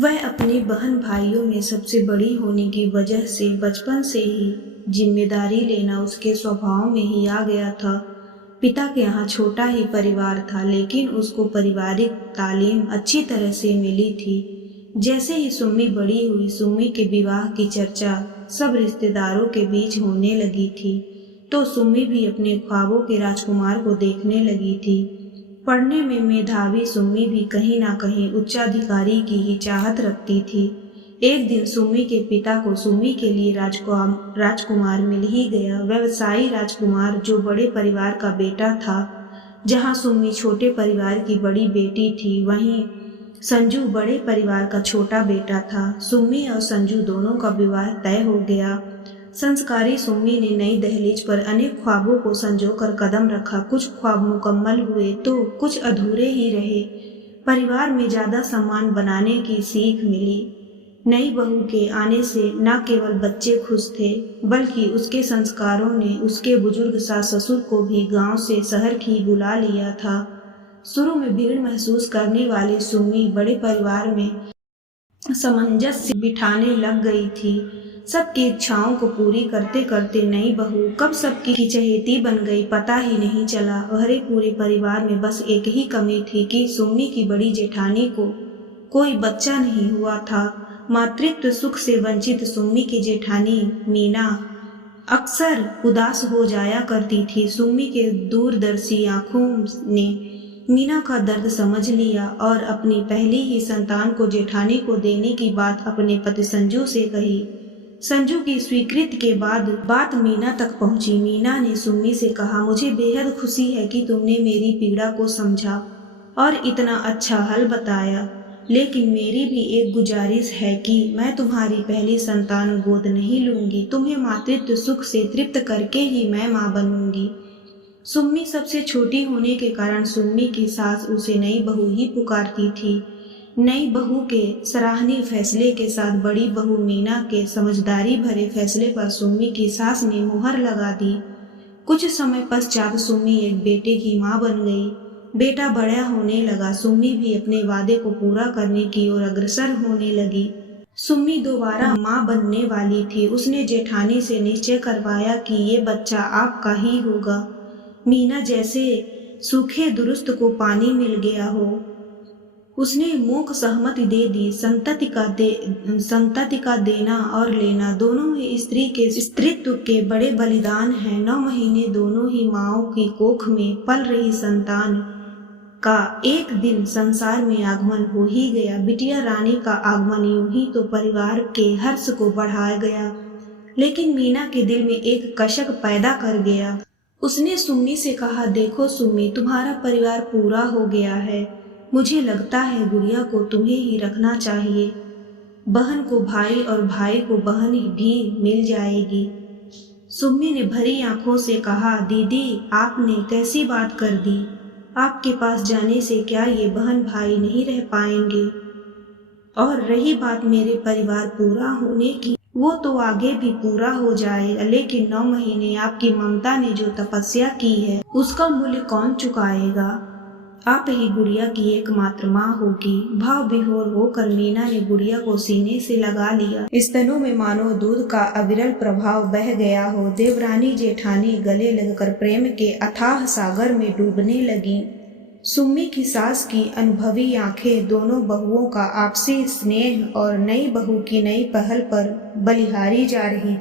वह अपने बहन भाइयों में सबसे बड़ी होने की वजह से बचपन से ही जिम्मेदारी लेना उसके स्वभाव में ही आ गया था। पिता के यहाँ छोटा ही परिवार था, लेकिन उसको पारिवारिक तालीम अच्छी तरह से मिली थी। जैसे ही सुम्मी बड़ी हुई, सुम्मी के विवाह की चर्चा सब रिश्तेदारों के बीच होने लगी थी, तो सुम्मी भी अपने ख्वाबों के राजकुमार को देखने लगी थी। पढ़ने में मेधावी सुम्मी भी कहीं ना कहीं उच्चाधिकारी की ही चाहत रखती थी। एक दिन सुम्मी के पिता को सुम्मी के लिए राजकुमार मिल ही गया। व्यवसायी राजकुमार जो बड़े परिवार का बेटा था। जहां सुम्मी छोटे परिवार की बड़ी बेटी थी, वहीं संजू बड़े परिवार का छोटा बेटा था। सुम्मी और संजू दोनों का विवाह तय हो गया। संस्कारी सुम्मी ने नई दहलीज पर अनेक ख्वाबों को संजोकर कदम रखा। कुछ ख्वाब मुकम्मल हुए तो कुछ अधूरे ही रहे। परिवार में ज्यादा सम्मान बनाने की सीख मिली। नई बहू के आने से न केवल बच्चे खुश थे, बल्कि उसके संस्कारों ने उसके बुजुर्ग सास ससुर को भी गांव से शहर की बुला लिया था। शुरू में भीड़ महसूस करने वाली सुम्मी बड़े परिवार में सामंजस्य बिठाने लग गई थी। सबकी इच्छाओं को पूरी करते करते नई बहू कब सबकी चहेती बन गई पता ही नहीं चला। वहरे पूरे परिवार में बस एक ही कमी थी कि सुम्मी की बड़ी जेठानी को कोई बच्चा नहीं हुआ था। मातृत्व सुख से वंचित सुम्मी की जेठानी मीना अक्सर उदास हो जाया करती थी। सुम्मी के दूरदर्शी आंखों ने मीना का दर्द समझ लिया और अपनी पहली ही संतान को जेठानी को देने की बात अपने पति संजू से कही। संजू की स्वीकृति के बाद बात मीना तक पहुंची। मीना ने सुम्मी से कहा, मुझे बेहद खुशी है कि तुमने मेरी पीड़ा को समझा और इतना अच्छा हल बताया, लेकिन मेरी भी एक गुजारिश है कि मैं तुम्हारी पहली संतान गोद नहीं लूंगी। तुम्हें मातृत्व सुख से तृप्त करके ही मैं माँ बनूंगी। सुम्मी सबसे छोटी होने के कारण सुम्मी की सास उसे नई बहू ही पुकारती थी। नई बहू के सराहनीय फैसले के साथ बड़ी बहू मीना के समझदारी भरे फैसले पर सुम्मी की सास ने मुहर लगा दी। कुछ समय पश्चात सुम्मी एक बेटे की मां बन गई। बेटा बड़ा होने लगा। सुम्मी भी अपने वादे को पूरा करने की ओर अग्रसर होने लगी। सुम्मी दोबारा मां बनने वाली थी। उसने जेठानी से निश्चय करवाया कि ये बच्चा आपका ही होगा। मीना जैसे सूखे दुरुस्त को पानी मिल गया हो, उसने मूक सहमति दे दी। संतति का देना और लेना दोनों ही स्त्री के स्त्रीत्व के बड़े बलिदान हैं। 9 महीने दोनों ही माओं की कोख में पल रही संतान का एक दिन संसार में आगमन हो ही गया। बिटिया रानी का आगमन यूं ही तो परिवार के हर्ष को बढ़ा गया, लेकिन मीना के दिल में एक कशक पैदा कर गया। उसने सुम्मी से कहा, देखो सुम्मी, तुम्हारा परिवार पूरा हो गया है। मुझे लगता है गुड़िया को तुम्हें ही रखना चाहिए। बहन को भाई और भाई को बहन भी मिल जाएगी। सुम्मी ने भरी आंखों से कहा, दीदी आपने कैसी बात कर दी। आपके पास जाने से क्या ये बहन भाई नहीं रह पाएंगे? और रही बात मेरे परिवार पूरा होने की, वो तो आगे भी पूरा हो जाएगा, लेकिन 9 महीने आपकी ममता ने जो तपस्या की है उसका मूल्य कौन चुकाएगा? आप ही गुड़िया की एकमात्र माँ होगी। भाव विभोर होकर मीना ने गुड़िया को सीने से लगा लिया। स्तनों में मानो दूध का अविरल प्रभाव बह गया हो। देवरानी जेठानी गले लगकर प्रेम के अथाह सागर में डूबने लगी। सुम्मी की सास की अनुभवी आंखें दोनों बहुओं का आपसी स्नेह और नई बहू की नई पहल पर बलिहारी जा रही थी।